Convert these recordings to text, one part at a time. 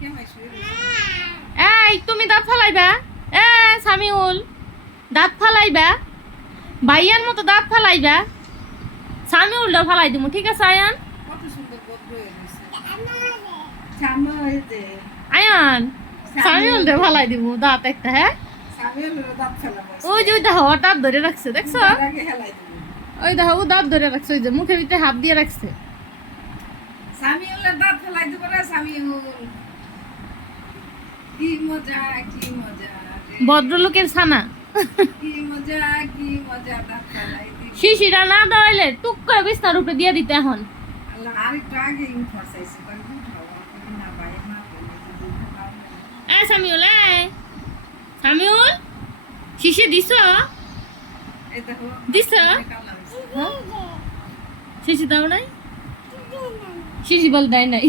এই তুমি দাঁত ফালাইবা? এ সামিউল, দাঁত ফালাইবা? ভাইয়ার মতো দাঁত ফালাইবা? সামিউলটা ফালাই দিমু, ঠিক আছে আয়ান? আয়ান সামিউলটা ফালাই দিমু দাঁত একটা, হ্যাঁ? ওই যে ওই দেখো ওর দাঁত ধরে রাখছে, দেখছো? ওই দেখো ও দাঁত ধরে রাখছে, ওই যে মুখের ভিতরে হাত দিয়ে রাখছে। সামিউলের দাঁত ফেলাই দেবো রে সামিউল, কি মজা কি মজা ভদ্রলোকের ছানা। কি মজা কি মজা, দাঁত ফেলাই দিবি। শিশিরা না দেওয়াইলে টুক করে বিছনার উপরে দিয়ে দিতে এখন। আল্লাহ আরেকটু আগে উঠাইছে তাই উঠাও না ভাই মা বলে এ সামিউল, এ সামিউল, শিশি দিছো? এই দেখো দিছো? শিশি দাও নাই? শিশি বল দেয় নাই।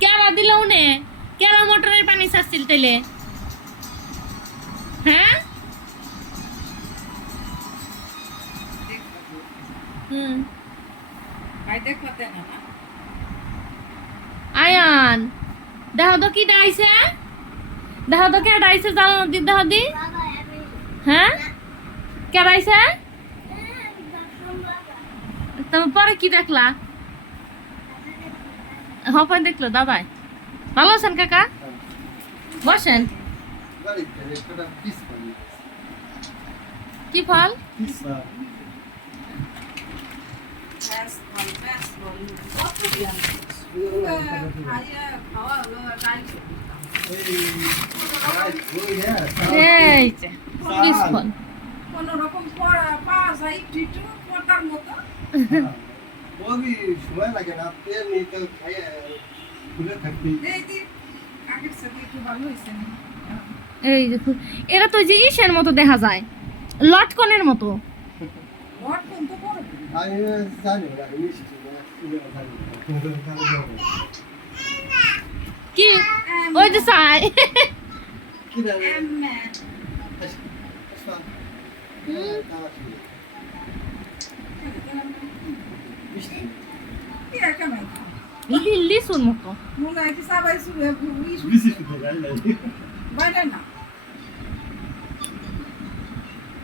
কেরা দিল উনে? কেরা মোটরের পানি ছাড়ছিল তেলে? হ্যাঁ? হুম। ভাই দেখতে না না আয়ান দেখো তো কি ডাইছে, দেখো তো কে ডাইছে, জানো দি দেখো দি। হ্যাঁ কে ডাইছে? তুমি পরে কি দেখলা? হপাই দেখলো দাদাই। ভালো আছেন কাকা? বসেন। কি ফল? ব্যাস বল ব্যাস বল কত দিলাম আয়া খাওয়া হলো টাইম এই যে কিস ফল। কোন রকম পাওয়া যায় একটু পটার মতো ওই সময় লাগে না, তেল নিয়ে তো খাইয়ে খুলে থাকবি। এই যে কাকের সাথে একটু ভালো হয়েছে না এই দেখো এরা তো যে ইসের মতো দেখা যায়, লটকনের মতো। হট কোন তো বড় আমি জানি না, মিষ্টি না, শুনে জানি না। কি ওই যে চাই। কি জানি? এমনে মিষ্টি। কি একা নাই লিচুর মতো। মনে হয় কি সবাই শুনে মিষ্টি শুধু জানি না। বাইরে না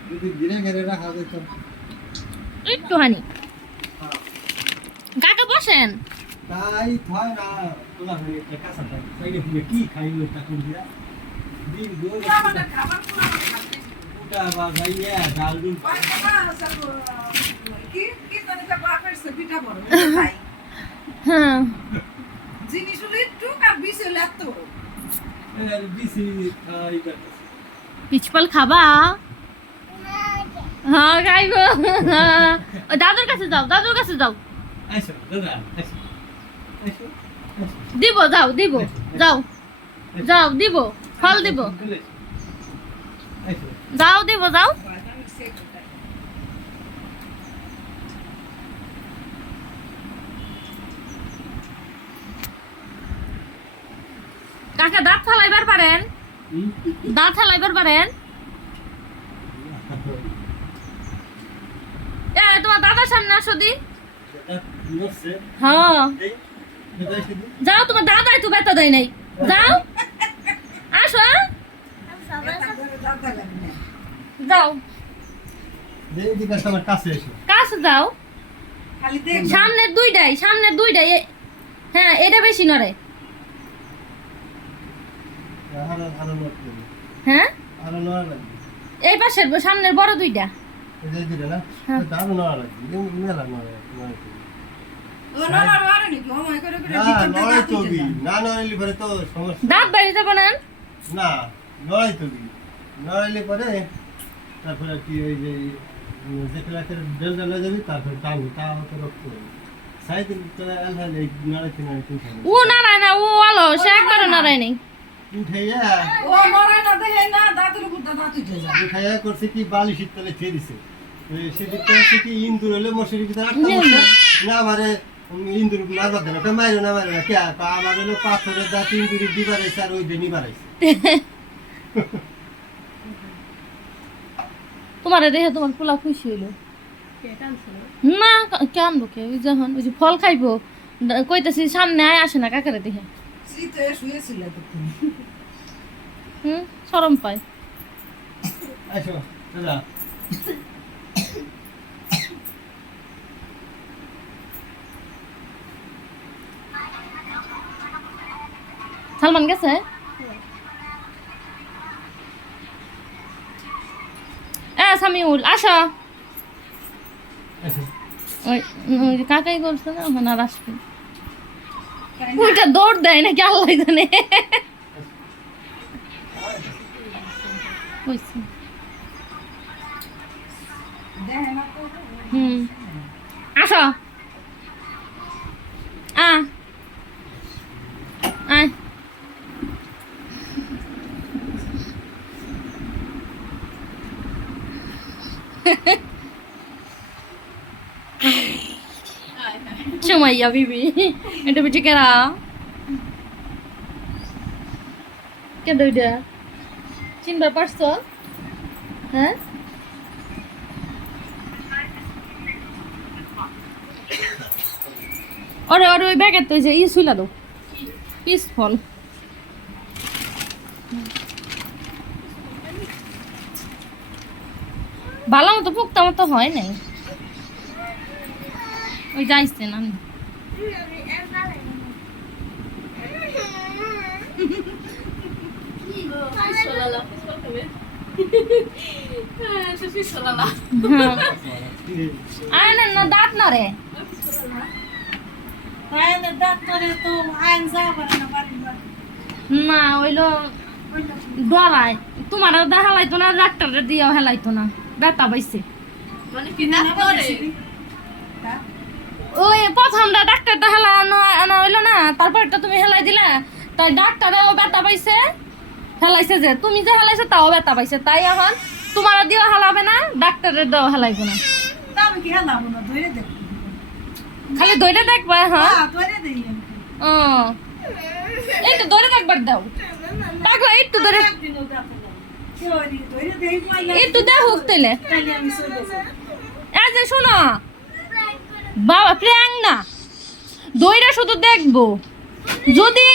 যদি ধীরে ধীরে রাখা যেত। একটুখানি। কাকা বসেন। তাই হয় না, তোলা হয়ে একটা কাঁচা থাকে। সাইডে ফুলে কি খাইলো তখন দিয়া? দিন দৌড়ে আমাদের খাবার পুরো খাচ্ছে উটা বা গাইয়া ডাল দিন। কি কি জানি তো বাপের সে পিঠা বড় খাই হ্যাঁ জিনিস হলো একটু আর বিষ হলো এত এর বিসি খাই করতেছে। পিচপাল খাবা? হ্যাঁ খাইবো। ওই দাদুর কাছে যাও, দাদুর কাছে যাও। আইসো দাদা, আইসো আইসো দিব যাও, দিব যাও, যাও দিব, ফল দিব, আইসো। যাও দিব যাও। কাকা দাঁত ফালাইবার পারেন? দাঁত ফালাইবার পারেন? এ তোমার দাদার সামনে আসো দি। হ্যাঁ যাও, তোমার দাদাই তো বেতা দেয় নাই, যাও আসো যাও, কাছে যাও। খালি দেখ সামনের দুইটাই, সামনের দুইটাই। হ্যাঁ এটা বেশি নড়ে। হ্যাঁ এই পাশের সামনের বড় দুইটা। হ্যাঁ। দাঁত বাইরে যাবো না? না নয় তো নড়াইলে পরে তারপরে কি ওই যে ডেল ডেলা যাবি, তারপরে টানবি, তা হতো রক্ত সাইকেল নাড়াইতে নাড়াইতে ও নাড়ায় না, ও আলো সে একবারও নাড়ায় নেই। উঠাইয়া ও নড়াই না দেখে না দাঁতের উপর দাঁত উঠে যায় উঠাইয়া করছে কি বালিশের তলে ছেড়ে দিছে। সেদিকটা হচ্ছে কি ইন্দুর হলে মশারির ভিতরে আটকা বসে না আমারে ইন্দুর মারবার দেন, ওটা মাইরো না মারো না কে আমার হলো পাথরের দাঁত ইন্দুর দিবারাইছে আর ওই দিনই বাড়াইছে। তোমার দেখে তোমার পোলা খুশি হইলো না? কেন কে ওই যখন ওই যে ফল খাইবো কইতাছি সামনে আয়, আসে না কাকারে দেখে। শীত হয়ে শুয়েছিল তখন। শরম পায়। আসো দাদা সালমান গেছে? সামিউল আসো। আসো ওই কাকাই করছে না ওখানে আর আসবে। ওইটা দৌড় দেয় নাকি আল্লাহ জানে। হইছে। দেখে না তো। আসো আয় Sumaya bibi, itu bici kera. Kado dia, cinta parso, hah? Ore baget tuh je, isu lah tuh, peaceful. Balang tuh puk tamu tuh hoy nih. ওই যাইছে না না দাঁত না রে না ওইলো ডরায় তোমার হেলাইতো না ডাক্তারের দিয়েও হেলাইতো না ব্যথা পাইছে ওই প্রথমটা ডাক্তারটা হেলানো আনা হইলো না তারপরটা তুমি হেলাই দিলা তাই ডাক্তারও ব্যথা পাইছে হেলাইছে যে তুমি যে হেলাইছো তাও ব্যথা পাইছে তাই এখন তোমার দিয়েও হেলাবে না ডাক্তারের দিয়েও হেলাইবো না খালি দইটা দেখবা হ্যাঁ ও এই তো দইটা দেখবার দাও পাগলা একটু ধরে একটু দেখো তাইলে এই যে শোনো বাবা প্র্যাং না দইটা শুধু দেখবো যদি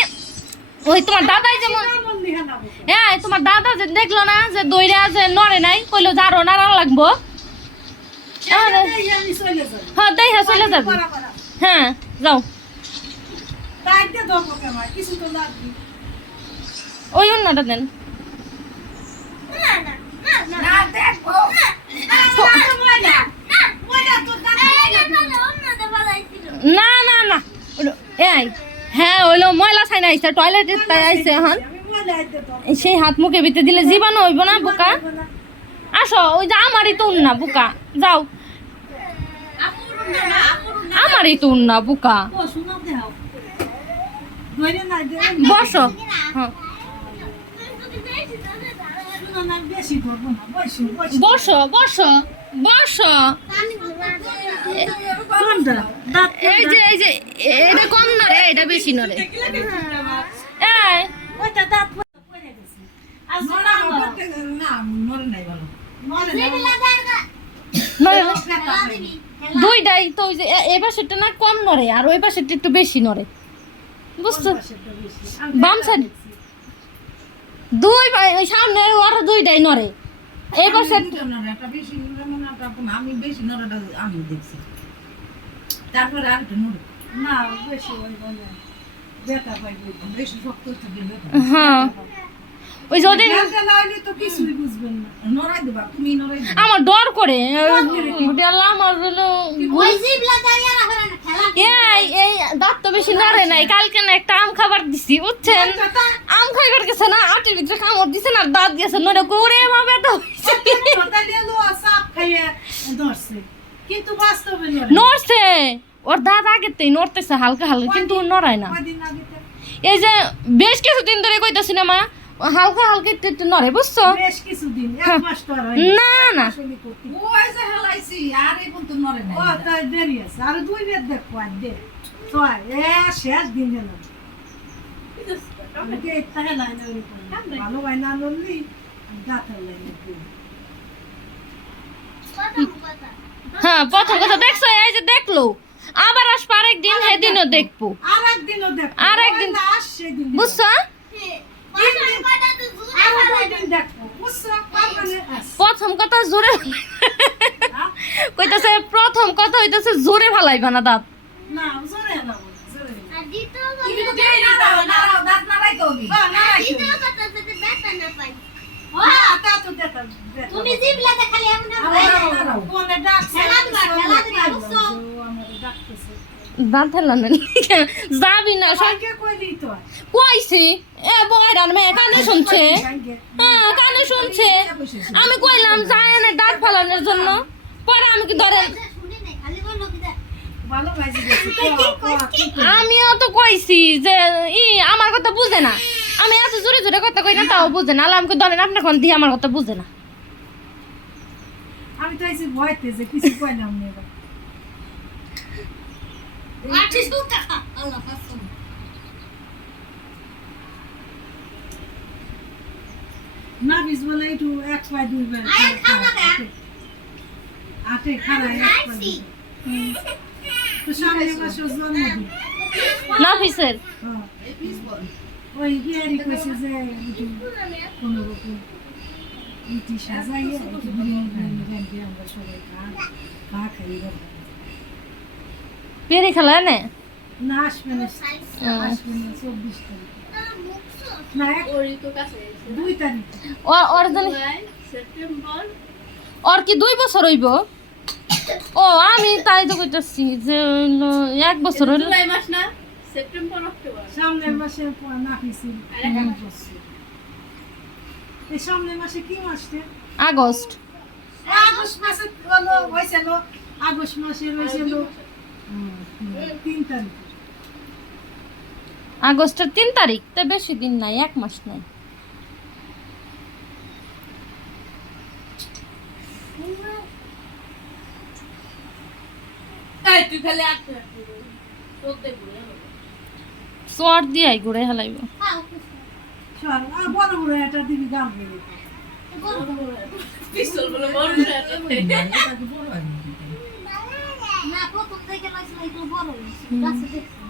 ওই তোমার দাদাই যেমন হ্যাঁ তোমার দাদা যে দেখলো না যে দইটা যে নড়ে নাই কইলো যে আরো নাড়া লাগবো হ্যাঁ তাই হ্যাঁ চলে যাবে হ্যাঁ যাও ওই অন্যটা দেন না না না এই হ্যাঁ ওইলো ময়লা ছাই না আইসা টয়লেটের তাই আইসে এখন সেই হাত মুখে ভিতরে দিলে জীবাণু হইব না বোকা আসো ওই যে আমারই তো না বোকা যাও আমারই তো না বোকা বসো হ্যাঁ বসো বসো বসো এই যে এটা কম নড়ে এটা বেশি নড়ে দুইটাই তো ওই যে এই পাশেরটা না কম নড়ে আর ওই পাশেরটা একটু বেশি নড়ে বুঝছো বাম সাইড দুই ওই সামনে ওর দুইটাই নড়ে এই পাশে আমি বেশি নড়াটা আমি দেখছি তারপরে আর একটু নড়ে না বেশি ওই বলে যেটা পাই বেশি শক্ত হচ্ছে হ্যাঁ ওই যদি তো কিছুই বুঝবেন না নড়াই দেবা তুমি নড়াই আমার ডর করে আমার এই দাঁত তো বেশি নড়ে নাই কালকে না একটা আম খাবার দিছি বুঝছেন আম খাইবার গেছে না আটির ভিতরে কামড় দিছে না দাঁত গেছে নড়ে করে মা ব্যথা কিন্তু বাস্তবে নড়ছে ওর দাঁত আগেতেই নড়তেছে হালকা হালকা কিন্তু নড়ায় না এই যে বেশ কিছুদিন ধরে কইতাছি না মা হালকা হালকা একটু নড়ে বুঝছো বেশ কিছুদিন এক মাস তো আর না না ওই যে হেলাইছি আর এই পর্যন্ত নড়ে না ও তাই দেরি আছে আর দুই বেদ দেখো আর দে তো শেষ দিন গেল আমি এটা হেলাই না ভালো হয় না নড়লি দাঁত হেলাই না হ্যাঁ প্রথম কথা দেখছো এই যে দেখলো আবার আসবো আরেকদিন, সেদিনও দেখবো। আর একদিনও দেখো আর একদিন। আস সেদিন বুঝছো? আর একদিন দেখো বুঝছো পারবে না প্রথম কথা জোরে কইতাছে, প্রথম কথা হইতাছে জোরে ফালাইবা না দাঁত। না জোরে না জোরে আর দ্বিতীয় তুমি কথা তো দেই না দাও দাঁত না রাখো না দ্বিতীয় রাখো কথা যাতে ব্যথা না পাই। তা তো দেখো তুমি জিবলাতে খালি এমন না কোনে ডাকছে খেলা দিবা, বুঝছো? আমারে ডাকতেছে দাঁত হেলানো যাবি না সব কে কই দিই তো কইছি। এ বয়রান মেয়ে কানে শুনছে, হ্যাঁ কানে শুনছে। আমি কইলাম যায় না দাঁত ফালানোর জন্য, পরে আমি কি ধরেন শুনি নাই, খালি বললো কি দেখ। ভালো বাজি গেছে আমিও তো কইছি যে আমার কথা বুঝে না। আমি এত জোরে জোরে কথা কই না, তাও বুঝে না। আল্লাহ আমাকে ধরেন আপনার কোন দিয়ে আমার কথা বুঝে না। আমি তো আইছি ভয়তে যে কিছু কইলাম না এবার মাটি সুকা আল্লাহ কসম। না বিজ বলে একটু এক পায় দুই বার আয় খানা দে। আটে খানা এক পায় খাইছি। তো সামনে মাসে জন্মদিন নাফিসের হ্যাঁ। ওই বিহারি কইছে যে একটু কোনো রকম ইটি সাজাইয়ে একটু বিরিয়ানি রেঁধে আমরা সবাই খাই পেরে খেলা নে না আসবে না 24 তারিখ না 2 তারিখ ওর জানি ওর কি 2 বছর হইব? ও আমি তাই তো কইতাছি যে হইলো 1 বছর হইলো। সামনের মাসে না হয়েছিল এই সামনের মাসে কি মাসে আগস্ট। আগস্ট মাসে হলো হয়েছিল আগস্ট মাসে হয়েছিল 3 তারিখ আগস্টের 3 তারিখ, তো বেশি দিন নাই, 1 মাস নাই। সর দিয়াই ঘুরে হেলাইব। চল বড় বড় এটা দিবি গাম বলে না প্রথম থেকে লাইছে বড় হইছে। গাছে দেখছি।